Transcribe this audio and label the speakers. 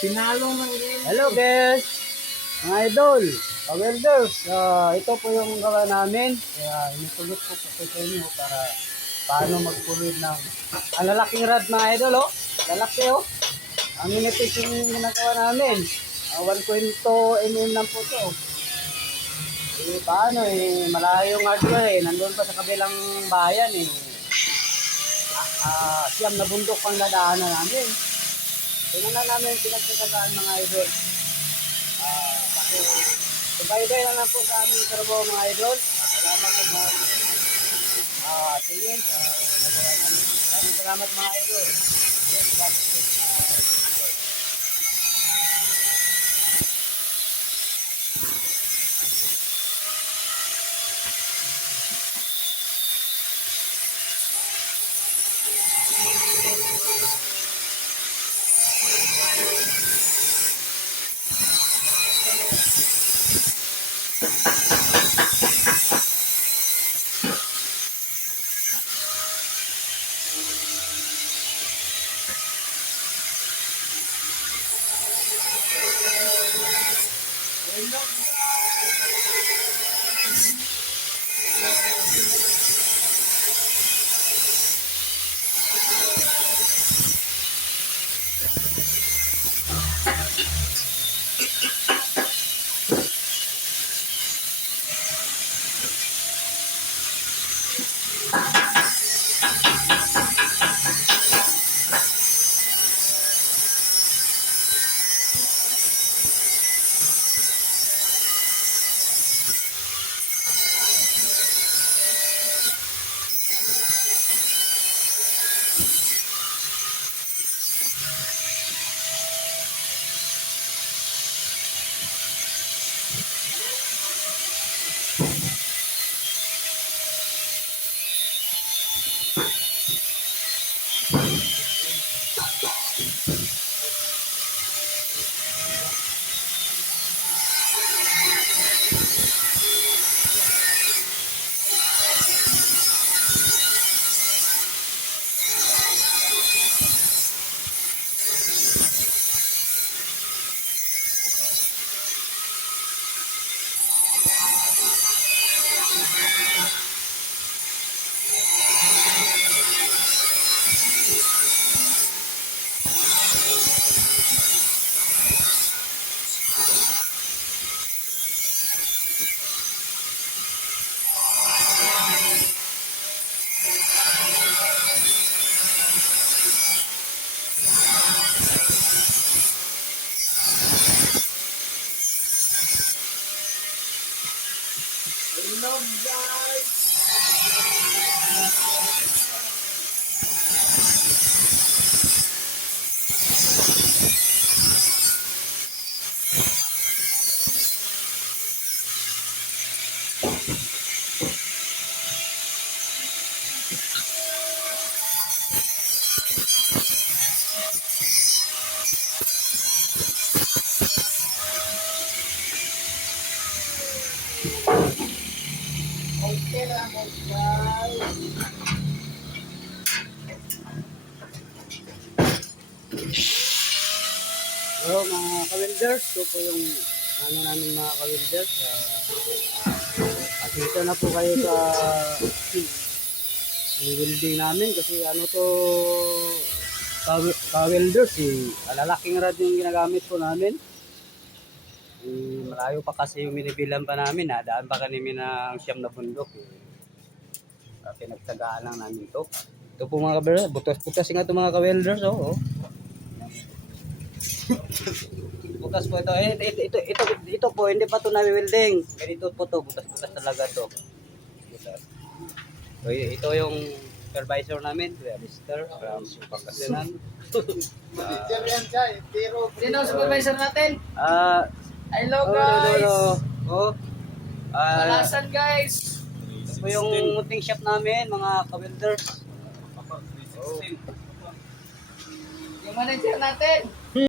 Speaker 1: Pinalo ng game.
Speaker 2: Hello guys! Mga idol! Ka-welders! ah, ito po yung gawa namin. Kaya inutulot ko po sa inyo para paano magpulid ng ang lalaking rad mga idol oh. Lalaki oh. Ang minipis yung ginagawa namin. Ah, 1.2 mm lang po to. Eh, paano eh, malayo yung hardware eh. Nandun pa sa kabilang bayan eh. Ah, ah, siyam na bundok pang nadaanan namin. Tingnan na namin pinagkakagaan mga idol. Kasi subaybay na lang po sa aming trabaho mga idol. Salamat po mga ah, tingin namin. Maraming salamat mga idol. Yes, bless, ah, idol.
Speaker 1: Hello Okay lang.
Speaker 2: So mga ka-welders, ito po yung ano namin mga ka-welders. Uh, dito na po kayo sa welding namin kasi ano to ka- ka-welders eh. Lalaking rad yung ginagamit po namin. Eh, malayo pa kasi yung minibilan pa namin. Nadaan pa kanimi ng siyam na bundok. Eh. Uh, pinagtagaan lang namin to. Ito po mga ka-welders. Butas-butas nga ito mga ka-welders. Oh, oh. butas po ito. Eh, ito, ito, ito, ito po, hindi pa ito na-welding. Ganito po to, butas-butas talaga to. Butas. So, ito yung supervisor namin, Kuya Mister, from Pangasinan.
Speaker 1: Eh,
Speaker 3: Sino ang supervisor natin?
Speaker 2: Ah,
Speaker 3: Hello
Speaker 2: oh,
Speaker 3: guys!
Speaker 2: no, no. Oh, ah,
Speaker 3: Malasan guys!
Speaker 2: ito po yung munting shop namin, mga ka-welders.
Speaker 3: Yung manager natin.